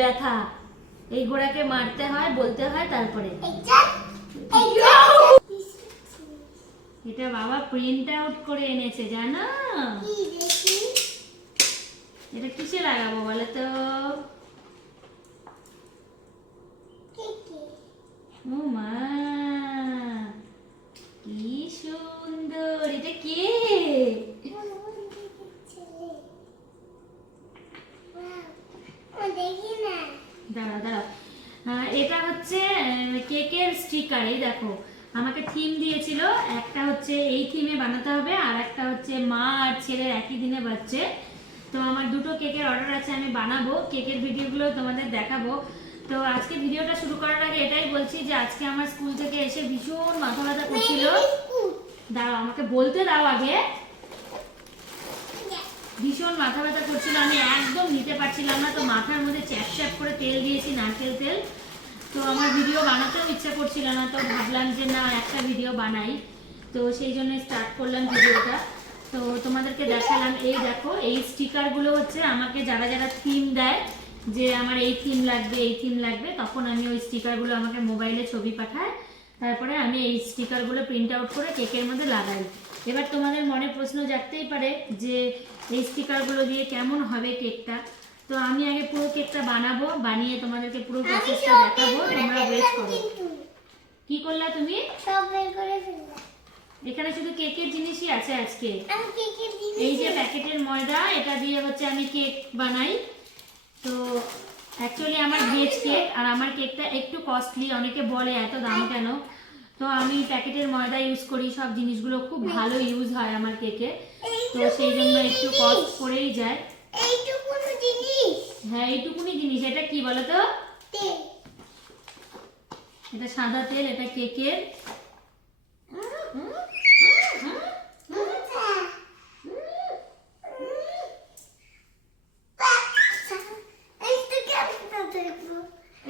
ব্যথা। এই ঘোড়াকে মারতে হয়, বলতে হয়, তারপরে এটা বাবা প্রিন্ট আউট করে এনেছে জানো। এটা কিসে লাগাবো বলে তো? ও মা কি সুন্দর! এটা কে? দাঁড়াও দাঁড়াও, এটা হচ্ছে কেকের স্টিকার। এই দেখো, আমাকে থিম দিয়েছিল, একটা হচ্ছে এই থিমে বানাতে হবে, আর একটা হচ্ছে মা আর ছেলের একই দিনে বাচ্চে। তো আমার দুটো কেকের অর্ডার আছে, আমি বানাবো, কেকের ভিডিওগুলো তোমাদের দেখাবো। তো আজকে ভিডিওটা শুরু করার আগে এটাই বলছি যে আজকে আমার স্কুল থেকে এসে ভীষণ মাথা ব্যথা করছিল। দাঁড়াও, আমাকে বলতে দাও আগে। ভীষণ মাথা ব্যথা করছিল, আমি একদম নিতে পারছিলাম না। তো মাথার মধ্যে চ্যাপ চ্যাপ করে তেল দিয়েছি, নারকেল তেল। তো আমার ভিডিও বানাতেও ইচ্ছা করছিল না, তো ভাবলাম যে না, একটা ভিডিও বানাই। তো সেই জন্য স্টার্ট করলাম ভিডিওটা। তো তোমাদেরকে দেখালাম। এই দেখো, এই স্টিকারগুলো হচ্ছে আমাকে যারা যারা থিম দেয়, যে আমার এই থিম লাগবে, এই থিম লাগবে, তখন আমি ওই স্টিকারগুলো আমাকে মোবাইলে ছবি পাঠায়, তারপরে আমি এই স্টিকারগুলো প্রিন্ট আউট করে কেকের মধ্যে লাগাই। এবার তোমাদের মনে প্রশ্ন জাগতেই পারে যে এই স্টিকারগুলো দিয়ে কেমন হবে কেকটা। তো আমি আগে পুরো কেকটা বানাবো, বানিয়ে তোমাদেরকে পুরো প্রসেসটা দেখাবো, তোমরা ওয়েট করো। কি করলা তুমি? সব বের করে ফেললা। এখানে শুধু কেকের জিনিসই আছে আজকে। এই যে প্যাকেটের ময়দা, এটা দিয়ে হচ্ছে আমি কেক বানাই। তো অ্যাকচুয়ালি আমার ভেজ কেক, আর আমার কেকটা একটু কস্টলি, অনেকে বলে এত দাম কেন। তো আমি প্যাকেটের ময়দা ইউজ করি, সব জিনিসগুলো খুব ভালো ইউজ হয় আমার কেকে। তো সেই জন্য একটু কস্ট পড়েই যায়। এইটুকুনি জিনিস, হ্যাঁ এইটুকুনি জিনিস। এটা কি বলো তো? তেল। এটা সাদা তেল, এটা কেকের।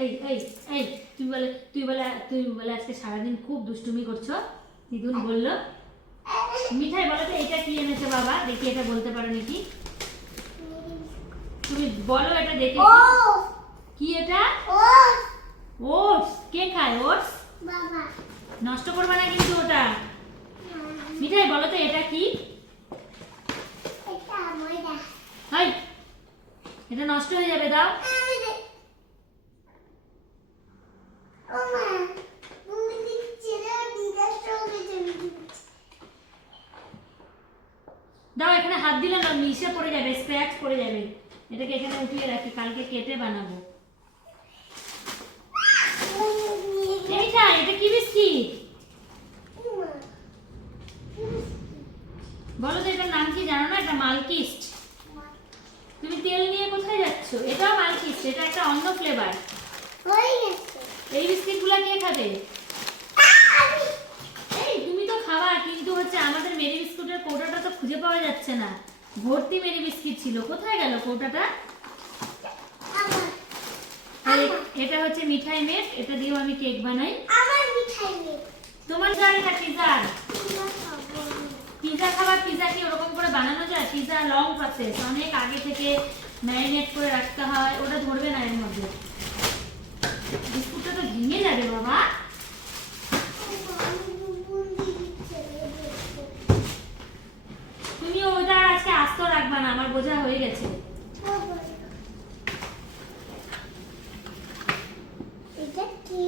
এই এই এই তুই বলে আজকে সারাদিন খুব দুষ্টুমি করছো। দিদুন বললো। মিঠাই বলো তো এটা কি এনেছে বাবা? দেখি, এটা বলতে পারো নাকি? তুমি বলো এটা দেখে। কি এটা? ওটস। কে খায় ওটস? বাবা। নষ্ট করবে না কিন্তু ওটা। মিঠাই বলো তো এটা কি? এটা ময়দা। হাই, এটা নষ্ট হয়ে যাবে, দাও। দাও, এখানে হাত দিলে না মিশে পড়ে যাবে, স্ক্র্যাচ পড়ে যাবে। এটাকে এখানে উঠিয়ে রাখি, কালকে কেটে বানাবো। এইটা, এটা কি বিস্কিট? বলো তো এটার নাম কি জানো না? এটা মালকিস্ট। তুমি তেল নিয়ে কোথায় যাচ্ছ? এটাও মালকিস্ট, এটা একটা অন্য ফ্লেভার। এই বিস্কিটগুলো কে খাবে? এই তুমি তো খাবা, কিন্তু হচ্ছে আমাদের মেরি বিস্কুটের কৌটাটা তো খুঁজে পাওয়া যাচ্ছে না। ভর্তি মেরি বিস্কিট ছিল, কোথায় গেল কৌটাটা? এটা হচ্ছে মিঠাই মেট, এটা দিয়েও আমি কেক বানাই। আমার মিঠাই মেট। তোমার জায়গা পিজার। পিজা খাবার? পিজা কি ওরকম করে বানানো যায়? পিজা লং প্রসেস, অনেক আগে থেকে ম্যারিনেট করে রাখতে হয়, ওটা ধরবে না এর মধ্যে। বিস্কুটটা তো ভেঙে যাবে বাবা। তুমি ওটা আজকে আস্ত রাখবা না, আমার বোঝা হয়ে গেছে। এটা কি?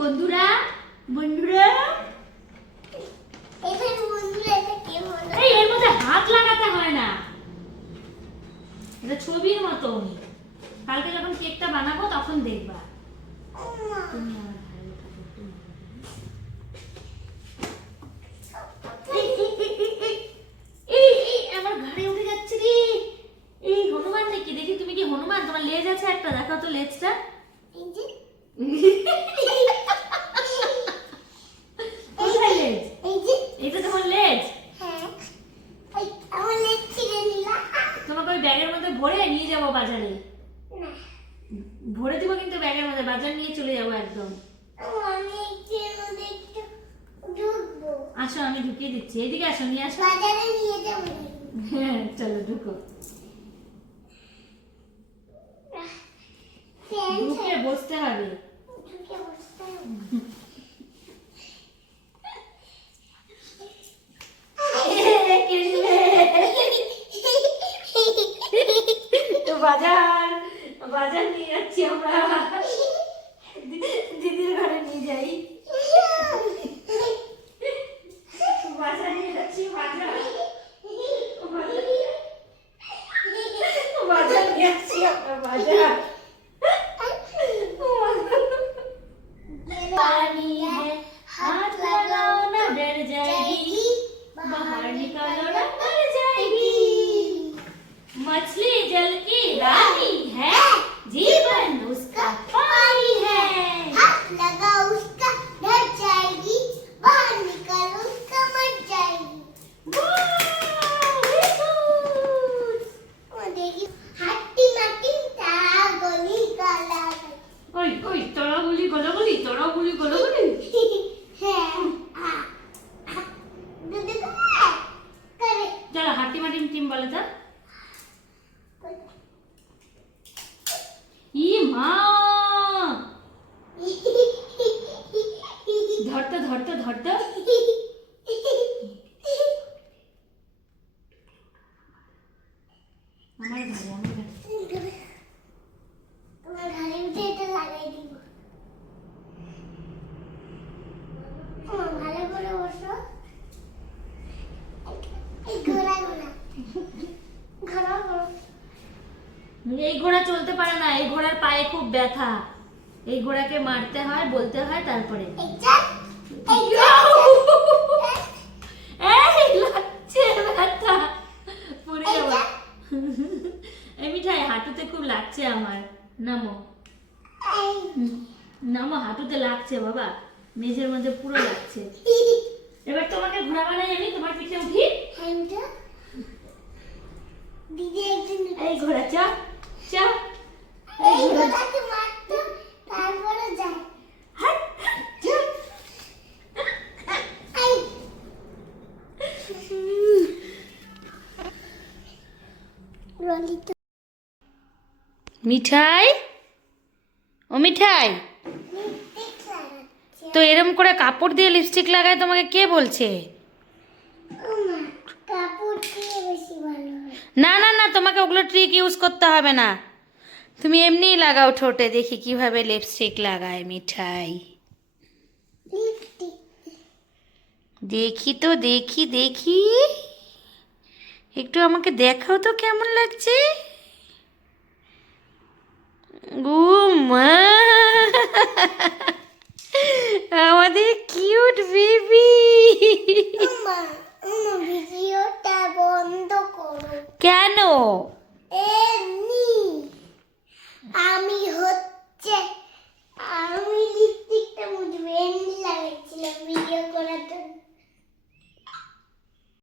বন্ধুরা বন্ধুরা এর মধ্যে হাত লাগাতে হয় না, এটা ছবির মতন। কালকে যখন কেকটা বানাবো তখন দেখবা। তুমি আমার ঘাড়ে উঠে যাচ্ছে রে। এই হনুমান নাকি? দেখি তুমি কি হনুমান? তোমার লেজ আছে একটা, দেখাও তো লেজটা। কোথায় লেজ? এটা তোমার লেজ? তোমাকে ওই ব্যাগের মধ্যে ভরে নিয়ে যাবো বাজারে। ভরে দিব কিন্তু ব্যাগের মধ্যে, বাজার নিয়ে চলে যাবো একদম। আসো আমি ঢুকিয়ে দিচ্ছি, এদিকে আসো, নিয়ে আসো। বাজারে নিয়ে যাবো। হ্যাঁ চলো ঢুকো, ঢুকে বসতে হবে। ঢুকে বসতে হবে। তো বাজার বাজার নিয়ে যাচ্ছি আমরা, দিদির ঘরে নিয়ে যাই। বাজার নিয়ে যাচ্ছি, বাজার বাজার নিয়ে যাচ্ছি আমরা, বাজার। पानी है हाथ लगाओ ना डर जाएगी, बाहर निकालो ना मर जाएगी। मछली जल की रानी है, जीवन उसका पानी है। हाथ लगाओ उसका डर जाएगी, बाहर निकालो उसका मर जाएगी। वो देखिए हट्टी मट्टी गली गला। ओई ओई तोड़ा बोली गला बोली, तोड़ा बोली गला बोली। चलो हाथी माटी टीम बोले था। ई माँ धरते धरते धरते हमारे घर তোমার ঘরে উঠে এটা লাগাই দিব। ভালো করে বসো। এই ঘোড়া ঘোড়া ঘোড়া ঘোড়া। এই ঘোড়া চলতে পারে না, এই ঘোড়ার পায়ে খুব ব্যথা, এই ঘোড়াকে মারতে হয়, বলতে হয়, তারপরে এই চল এই এই লাগছে ব্যথা, পড়ে যাবো। এই মিঠাই হাঁটুতে খুব লাগছে আমার, নামো নামো, হাঁটুতে লাগছে বাবা, মেঝের মধ্যে পুরো লাগছে। এবার তোমাকে ঘোড়া বানাই, আমি তোমার পিঠে উঠি। দিদি একদিন এই ঘোড়া চা চা, এই ঘোড়াকে মারতো তারপরে যায়। হাট চা। এই রলিত মিঠাই, ও মিঠাই, লিপস্টিক লাগাচ্ছে। তো এরম করে কাপড় দিয়ে লিপস্টিক লাগায় তোমাকে কে বলছে? ওমা কাপড় দিয়ে বেশি ভালো হয়। না না না, তোমাকে ওগুলো ট্রিক ইউজ করতে হবে না, তুমি এমনিই লাগাও ঠোঁটে, দেখি কিভাবে লিপস্টিক লাগায় মিঠাই। লিপস্টিক দেখি তো, দেখি দেখি, একটু আমাকে দেখাও তো কেমন লাগছে। ও মা, আমাদের কিউট বেবি। ওমা ওমা ভিডিওটা বন্ধ করো। কেন? এই